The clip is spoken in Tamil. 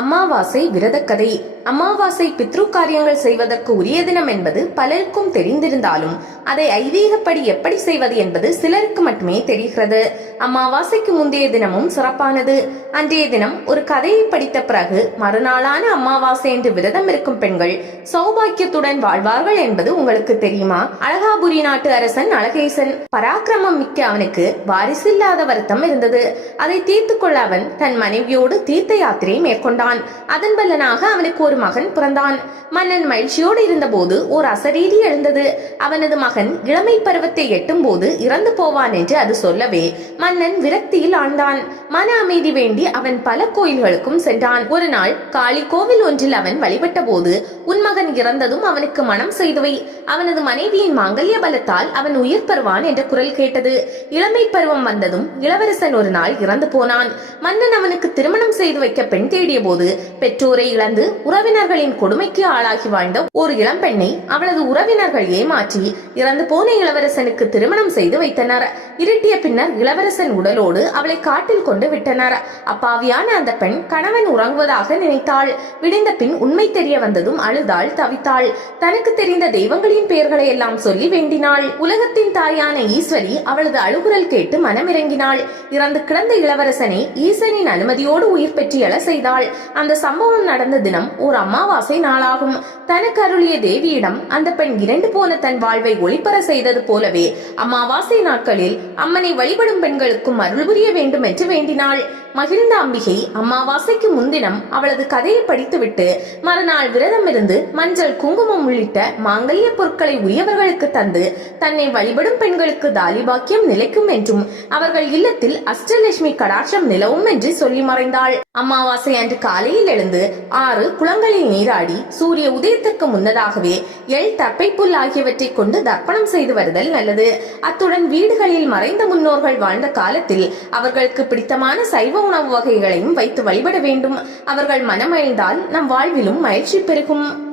அமாவாசை விரதக்கதை. அமாவாசை பித்ரு காரியங்கள் செய்வதற்கு உரிய தினம் என்பது பலருக்கும் தெரிந்திருந்தாலும் அதை ஐதீகப்படி எப்படி செய்வது என்பது சிலருக்கு மட்டுமே தெரிகிறது. அமாவாசைக்கு முந்தைய தினமும் சிறப்பானது. அன்றைய தினம் ஒரு கதையை படித்த பிறகு மறுநாளான அமாவாசை என்று விரதம் இருக்கும் பெண்கள் சௌபாக்கியத்துடன் வாழ்வார்கள் என்பது உங்களுக்கு தெரியுமா? அழகாபுரி நாட்டு அரசன் அழகேசன். பராக்கிரமம் மிக்க அவனுக்கு வாரிசில்லாத வருத்தம் இருந்தது. அதை தீர்த்து கொள்ள அவன் தன் மனைவியோடு தீர்த்த யாத்திரை மேற்கொண்டான். அதன் பலனாக அவனுக்கு ஒரு மகன் பிறந்தான். மன்னன் மகிழ்ச்சியோடு இருந்தபோது ஓர் அசரீதி எழுந்தது. அவனது மகன் இளமை பருவத்தை எட்டும் போது இறந்து போவான் என்று அது சொல்லவே மன்னன் விரக்தியில் ஆழ்ந்தான். மன அமைதி வேண்டி அவன் பல கோயில்களுக்கும் சென்றான். ஒரு நாள் காளி கோவில் ஒன்றில் அவன் வழிபட்ட போது உன் மகன் இறந்ததும் அவனுக்கு மனம் செய்தவை. அவனது மனைவியின் மாங்கல் சூரிய பலத்தால் அவன் உயிர் பெறுவான் என்ற குரல் கேட்டது. இளமை பருவம் வந்ததும் இளவரசன் ஒரு நாள் இறந்து போனான். மன்னன் அவனுக்கு திருமணம் செய்து வைக்க பெண் தேடிய போது பெற்றோரை இழந்து உறவினர்களின் கொடுமைக்கு ஆளாகி வாழ்ந்த ஒரு இளம்பெண்ணை அவளது உறவினர்கள் ஏமாற்றி இறந்து போன இளவரசனுக்கு திருமணம் செய்து வைத்தனர். இருட்டிய பின்னர் இளவரசன் உடலோடு அவளை காட்டில் கொண்டு விட்டனர். அப்பாவியான அந்த பெண் கணவன் உறங்குவதாக நினைத்தாள். விடிந்த பின் உண்மை தெரிய வந்ததும் அழுதாள் தவித்தாள். தனக்கு தெரிந்த தெய்வங்களின் பெயர்களை எல்லாம் சொல்லி வேண்டினாள். உலகத்தின் தாயான ஈஸ்வரி அவளது அழுகுரல் கேட்டு மனமிறங்கினாள் இறந்து கிடந்த இளவரசனை ஈசனின் அனுமதியோடு உயிர் பெற்று செய்தாள். அந்த சம்பவம் நடந்த தினம் ஓர் அமாவாசை நாளாகும். தனக்கு அருளிய தேவியிடம் அந்த பெண் இரண்டு போன தன் வாழ்வை ஒளிபர செய்தது போலவே அமாவாசை நாட்களில் அம்மனை வழிபடும் பெண்களுக்கும் அருள் புரிய வேண்டும் என்று வேண்டினாள். மகிழ்ந்த அம்பிகை அமாவாசைக்கு முன்தினம் அவளது கதையை படித்துவிட்டு மறுநாள் விரதம் இருந்து மஞ்சள் குங்குமம் உள்ளிட்ட மாங்கல்ய பொருட்களை உரியவர்களுக்கு தந்து தன்னை வழிபடும் பெண்களுக்கு தாலிபாக்கியம் நிலைக்கும் என்றும் அவர்கள் இல்லத்தில் அஷ்டலட்சுமி கடாட்சம் நிலவும் என்று சொல்லி மறைந்தாள். அமாவாசை அன்று காலையில் எழுந்து ஆறு குளங்களில் நீராடி சூரிய உதயத்திற்கு முன்னதாகவே எள் புல் ஆகியவற்றை கொண்டு தர்ப்பணம் செய்து வருதல் நல்லது. அத்துடன் வீடுகளில் மறை மறைந்த முன்னோர்கள் வாழ்ந்த காலத்தில் அவர்களுக்கு பிடித்தமான சைவ உணவு வகைகளையும் வைத்து வழிபட வேண்டும். அவர்கள் மனமழிந்தால் நம் வாழ்விலும் மகிழ்ச்சி பெருகும்.